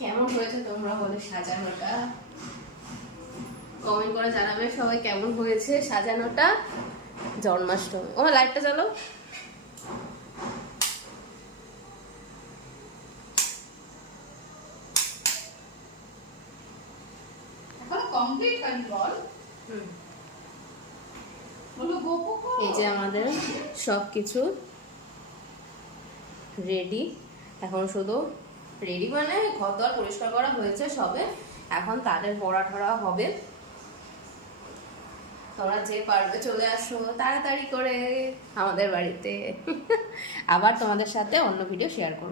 কেমন হয়েছে তোমরা বলো সাজানোটা, কমেন্ট করে জানাবে সবাই কেমন হয়েছে সাজানোটা। জন্মাষ্টমী, ও লাইটটা জ্বালো। এই যে আমাদের সবকিছু রেডি। এখন শুধু রেডি মানে ঘর দর পরিষ্কার করা হয়েছে সবে, এখন তাদের পড়া ঠরা হবে। তোমরা যে পারবে চলে আসো তাড়াতাড়ি করে আমাদের বাড়িতে। আবার তোমাদের সাথে অন্য ভিডিও শেয়ার করবো।